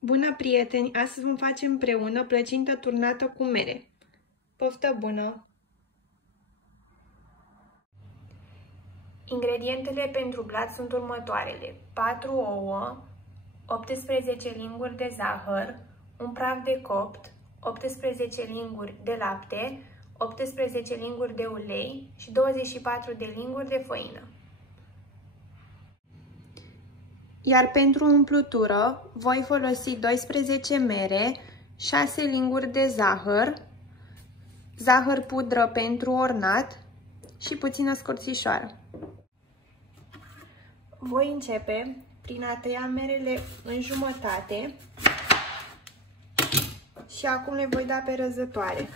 Bună, prieteni! Astăzi vom face împreună plăcintă turnată cu mere. Poftă bună! Ingredientele pentru blat sunt următoarele: 4 ouă, 18 linguri de zahăr, un praf de copt, 18 linguri de lapte, 18 linguri de ulei și 24 de linguri de făină. Iar pentru umplutură voi folosi 12 mere, 6 linguri de zahăr, zahăr pudră pentru ornat și puțină scorțișoară. Voi începe prin a tăia merele în jumătate și acum le voi da pe răzătoare.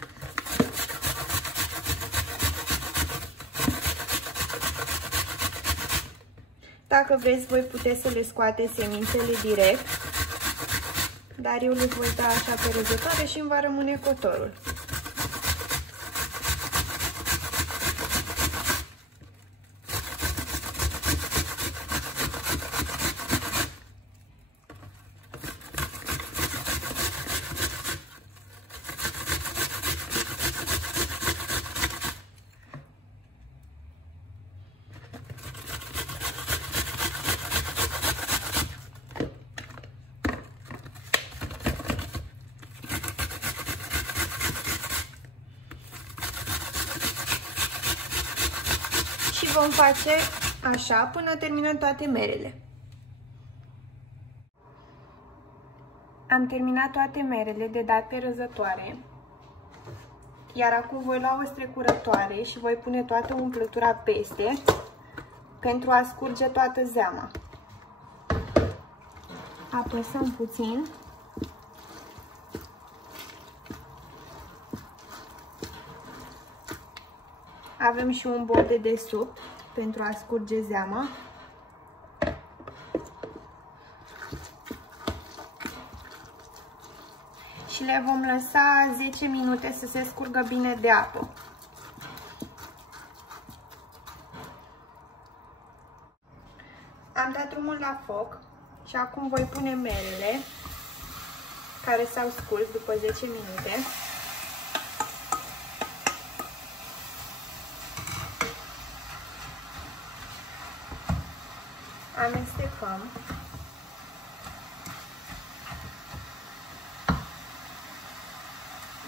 Dacă vreți, voi puteți să le scoateți semințele direct, dar eu le voi da așa pe răzătoare și îmi va rămâne cotorul. Și vom face așa până terminăm toate merele. Am terminat toate merele de dat pe răzătoare, iar acum voi lua o strecurătoare și voi pune toată umplutura peste pentru a scurge toată zeama. Apăsăm puțin. Avem și un bol de desubt pentru a scurge zeama. Și le vom lăsa 10 minute să se scurgă bine de apă. Am dat drumul la foc și acum voi pune merele care s-au scurs după 10 minute. Amestecăm.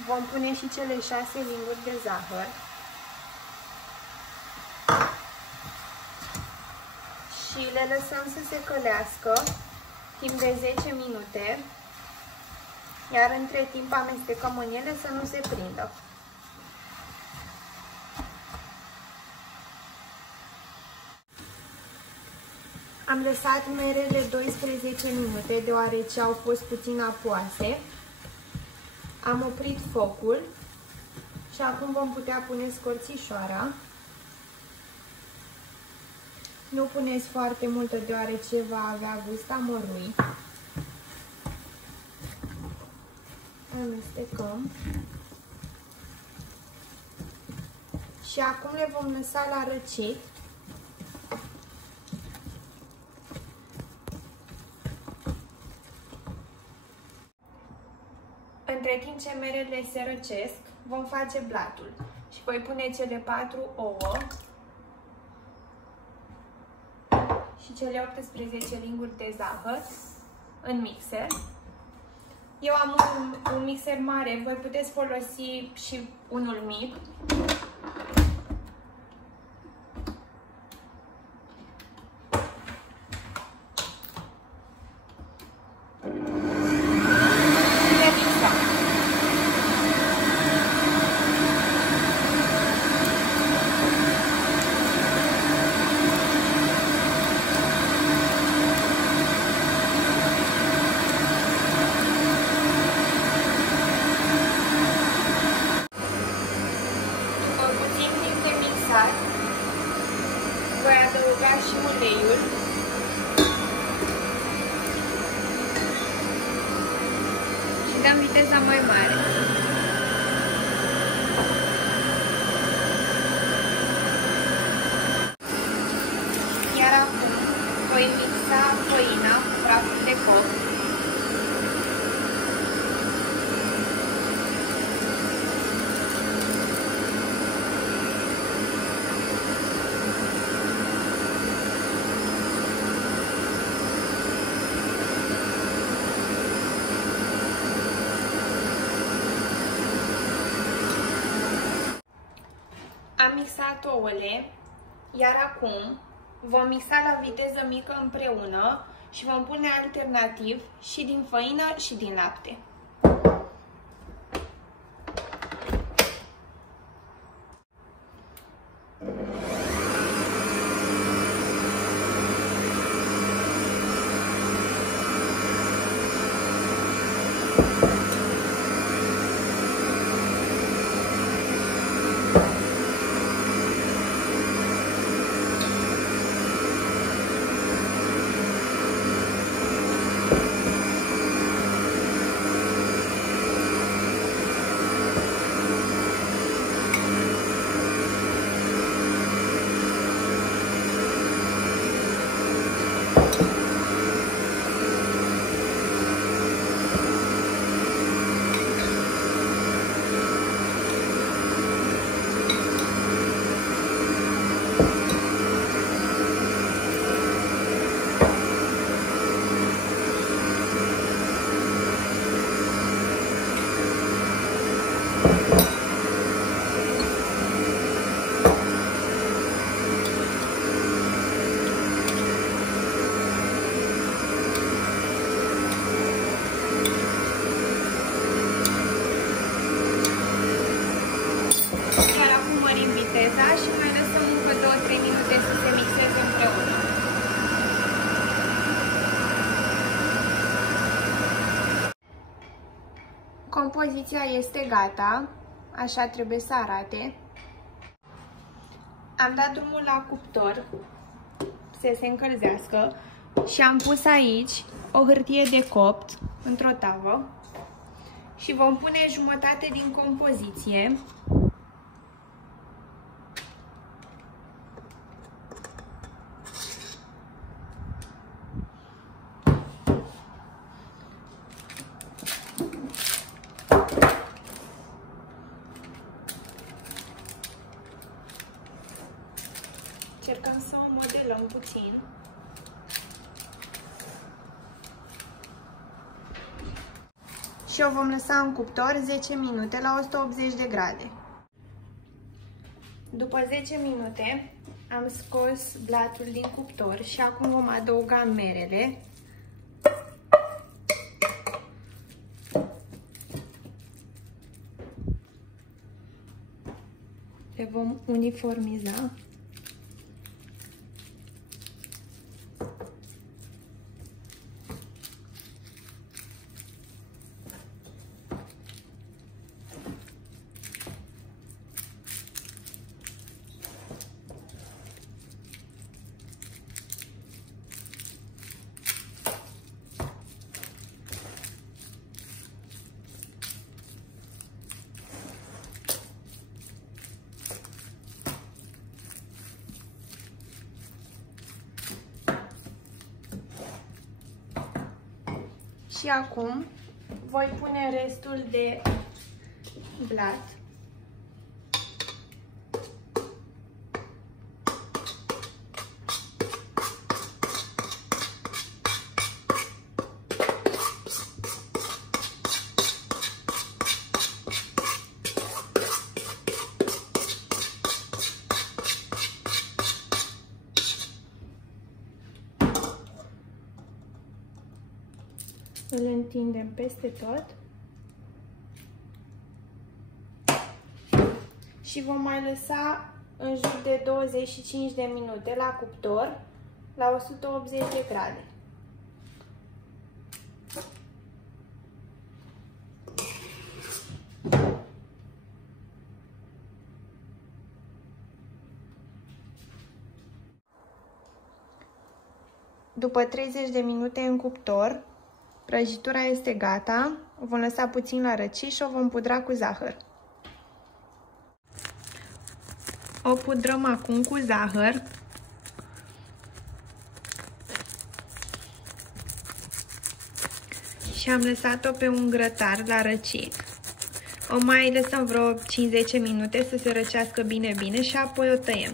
Vom pune și cele 6 linguri de zahăr. Și le lăsăm să se călească timp de 10 minute. Iar între timp amestecăm în ele să nu se prindă. Am lăsat merele 12 minute, deoarece au fost puțin apoase. Am oprit focul și acum vom putea pune scorțișoara. Nu puneți foarte multă, deoarece va avea gust amărui. Amestecăm. Și acum le vom lăsa la răcit. Între timp ce merele se răcesc, vom face blatul și voi pune cele 4 ouă și cele 18 linguri de zahăr în mixer. Eu am un mixer mare, voi puteți folosi și unul mic. Voi adăuga și uleiul și dăm viteza mai mare. Iar acum voi mixa făina cu praful de copt Am mixat ouăle, iar acum vom mixa la viteză mică împreună și vom pune alternativ și din făină și din lapte. Și mai lăsăm încă 2-3 minute să se mixeze împreună. Compoziția este gata, așa trebuie să arate. Am dat drumul la cuptor să se încălzească și am pus aici o hârtie de copt într-o tavă și vom pune jumătate din compoziție. Încercăm să o modelăm puțin. Și o vom lăsa în cuptor 10 minute la 180 de grade. După 10 minute am scos blatul din cuptor și acum vom adăuga merele. Le vom uniformiza. Și acum voi pune restul de blat. Îl întindem peste tot și vom mai lăsa în jur de 25 de minute la cuptor la 180 de grade. După 30 de minute în cuptor, prăjitura este gata, o vom lăsa puțin la răci și o vom pudra cu zahăr. O pudrăm acum cu zahăr. Și am lăsat-o pe un grătar la răcit. O mai lăsăm vreo 5-10 minute să se răcească bine și apoi o tăiem.